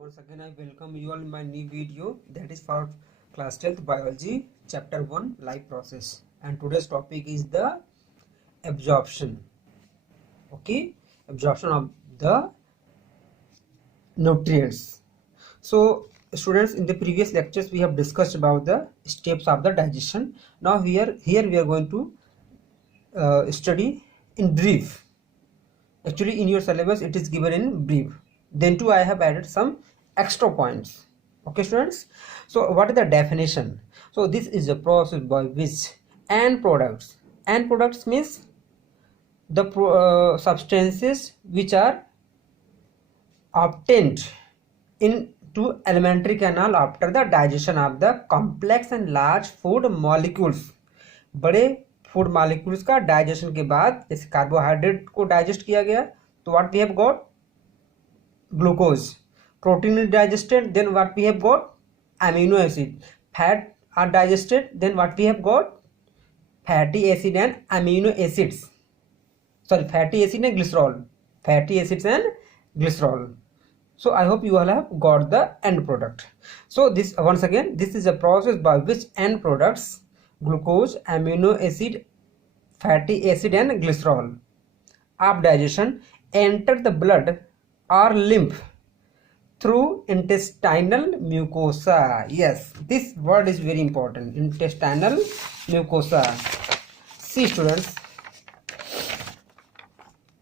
Once again I welcome you all in my new video that is for class 10th biology chapter 1 life process, and today's topic is the absorption. Okay, absorption of the nutrients. So students, in the previous lectures we have discussed about the steps of the digestion. Now here we are going to study in brief. Actually in your syllabus it is given in brief. Then too I have added some extra points. Okay students, so what is the definition? So this is a process by which end products means the substances which are obtained into alimentary canal after the digestion of the complex and large food molecules. बड़े food molecules का digestion के बाद, जैसे carbohydrate को digest किया गया तो what we have got glucose. Protein is digested, then what we have got amino acid. Fat are digested, then what we have got fatty acid and amino acids. Sorry, fatty acid and glycerol. Fatty acids and glycerol. So I hope you all have got the end product. So this, once again, this is a process by which end products glucose, amino acid, fatty acid and glycerol of digestion enter the blood or lymph through intestinal mucosa. Yes, this word is very important, intestinal mucosa. See students,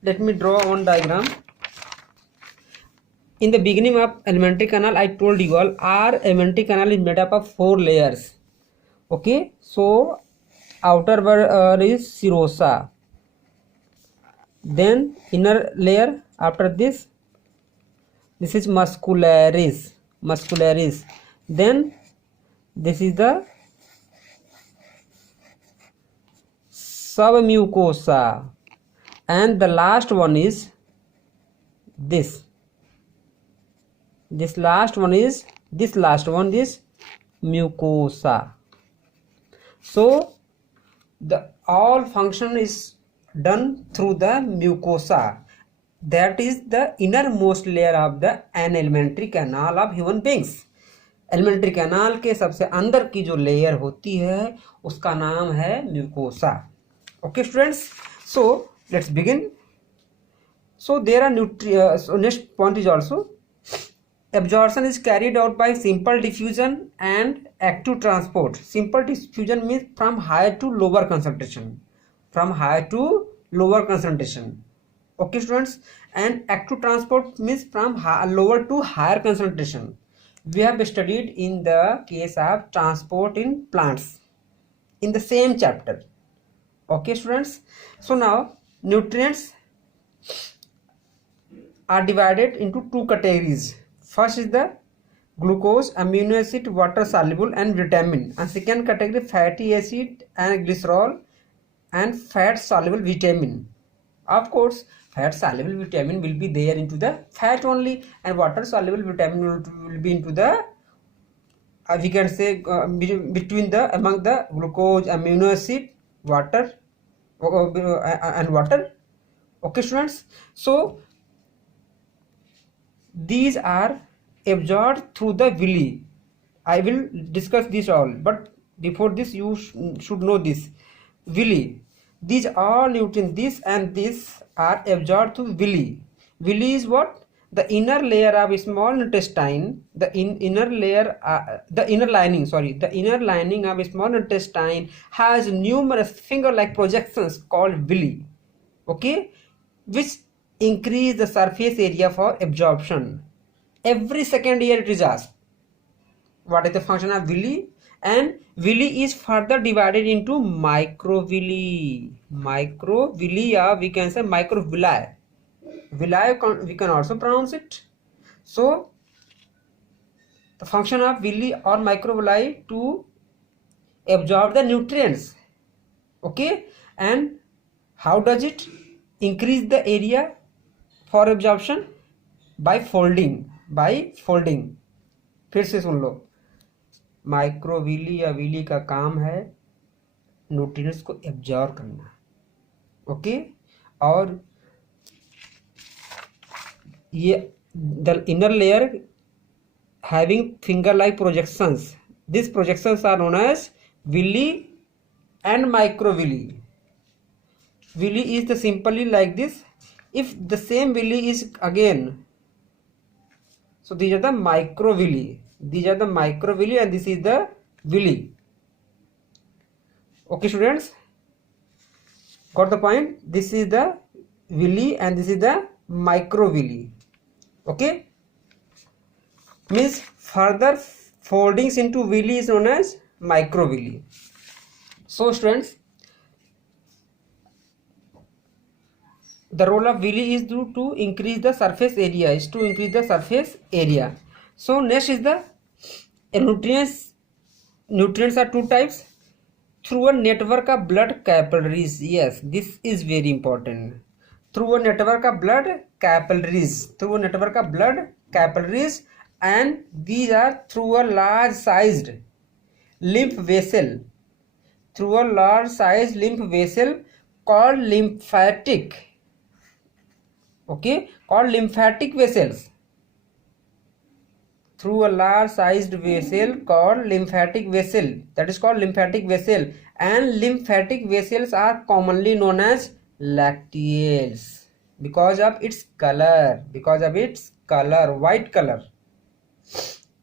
let me draw one diagram. In the beginning of alimentary canal, I told you all our alimentary canal is made up of 4 layers. Okay, so outer is serosa, then inner layer, after this is muscularis, then this is the submucosa, and the last one is this last one is mucosa. So the all function is done through the mucosa, that is the innermost layer of the an alimentary canal of human beings. Alimentary canal के सबसे अंदर की जो layer होती है उसका नाम है mucosa. Okay students, so let's begin. So there are so next point is also absorption is carried out by simple diffusion and active transport. Simple diffusion means from higher to lower concentration. Okay students, and active transport means from lower to higher concentration. We have studied in the case of transport in plants in the same chapter. Okay students, so now nutrients are divided into 2 categories. First is the glucose, amino acid, water soluble and vitamin, and second category fatty acid and glycerol and fat soluble vitamin. Of course, fat soluble vitamin will be there into the fat only, and water soluble vitamin will be into the we can say between the among the glucose, amino acid, water and water. Okay students, so these are absorbed through the villi. I will discuss this all, but before this you should know this. Villi, these all nutrients, this and this are absorbed through villi. Villi is what? The inner layer of small intestine. The inner lining of small intestine has numerous finger-like projections called villi. Okay, which increase the surface area for absorption. Every second year it is asked what is the function of villi, and villi is further divided into microvilli, or we can say microvilli. Villi we can also pronounce it. So the function of villi or microvilli to absorb the nutrients. Okay, and how does it increase the area for absorption? By folding. फिर से सुन लो, microvilli या Willie का काम है nutrients को absorb करना. Okay, और ये the inner layer having finger like projections. These projections are known as villi and microvilli. Villi is the simply like this. If the same villi is again, so these are the microvilli. These are the microvilli and this is the villi. Okay students, got the point? This is the villi and this is the microvilli. Okay, means further foldings into villi is known as microvilli. So students, the role of villi is to increase the surface area, So next is the nutrients. Nutrients are two types. Through a network of blood capillaries. Yes, this is very important. Through a network of blood capillaries. And these are through a large sized lymph vessel. Called lymphatic. Okay, called lymphatic vessels. Through a large sized vessel called lymphatic vessel, that is called lymphatic vessel, and lymphatic vessels are commonly known as lacteals because of its color, white color.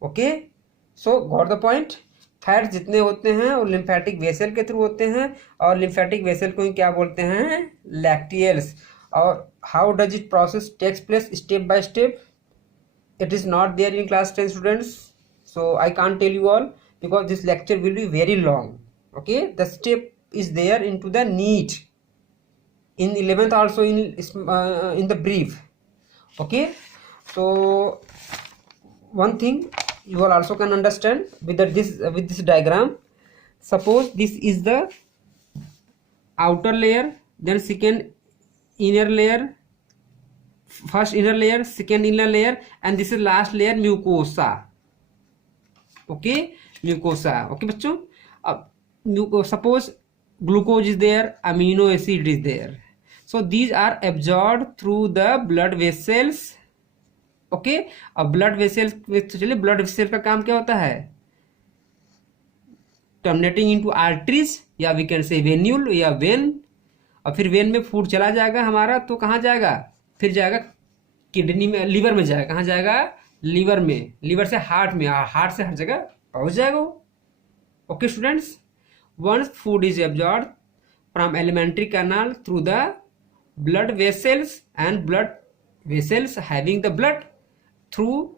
Okay, so got the point? Fat जितने होते हैं वो lymphatic vessel के through होते हैं और lymphatic vessel को ही क्या बोलते हैं? लैक्टियल्स. और how does it process takes place step by step? It is not there in class 10 students, so I can't tell you all because this lecture will be very long. Okay, the step is there into the NEET in 11th also in the brief. Okay, so one thing you all also can understand with this diagram. Suppose this is the outer layer, then second inner layer, first inner layer, second inner layer, and this is last layer, mucosa. Okay, mucosa. Okay बच्चों, अब suppose glucose is there, amino acid is there, so these are absorbed through the blood vessels. Okay, अब blood vessels चलिए, blood vessel का काम क्या होता है? Terminating into arteries, या वी कैन से वेन्यूल या वेन, और फिर वेन में फूड चला जाएगा हमारा तो कहाँ जाएगा? फिर जाएगा किडनी में, लीवर में जाएगा. कहाँ जाएगा? लीवर में. लीवर से हार्ट में, हार्ट से हर जगह पहुंच जाएगा वो. Okay students, once food is absorb from alimentary canal through the blood vessels and blood vessels having the blood, through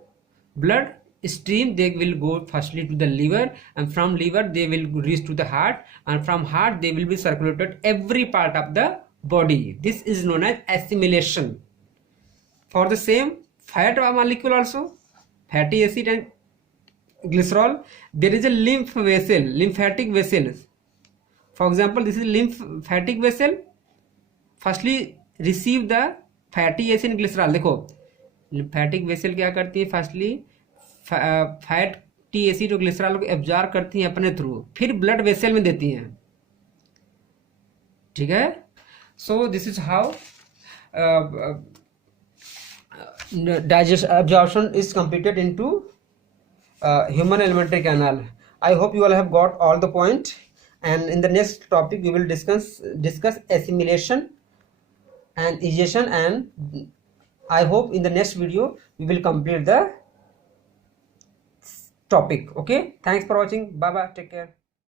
blood stream they will go firstly to the liver, and from liver they will reach to the heart, and from heart they will be circulated every part of the body. This is known as assimilation. For the same fat molecule also, fatty acid and glycerol, there is a lymph vessel, lymphatic vessels. For example, this is lymphatic vessel, firstly receive the fatty acid and glycerol. देखो lymphatic vessel क्या करती है? Firstly fatty acid और glycerol को absorb करती हैं अपने through, फिर ब्लड वेसल में देती हैं. ठीक है, so this is how digestion absorption is completed into human alimentary canal. I hope you all have got all the point, and in the next topic we will discuss assimilation and digestion, and I hope in the next video we will complete the topic. Okay, thanks for watching. Bye bye, take care.